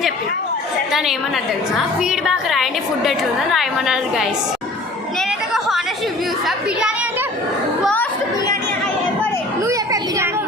అని చెప్పి దాని ఏమన్నారు తెలుసా, ఫీడ్బ్యాక్ రాయండి, ఫుడ్ ఎట్లుందో రాయమన్నారు గైస్. నేనైతే ఒక హానెస్ట్ రివ్యూ ఇస్తా. బిర్యానీ అంటే వర్స్ట్ బిర్యానీ నువ్వు చెప్పే బిర్యానీ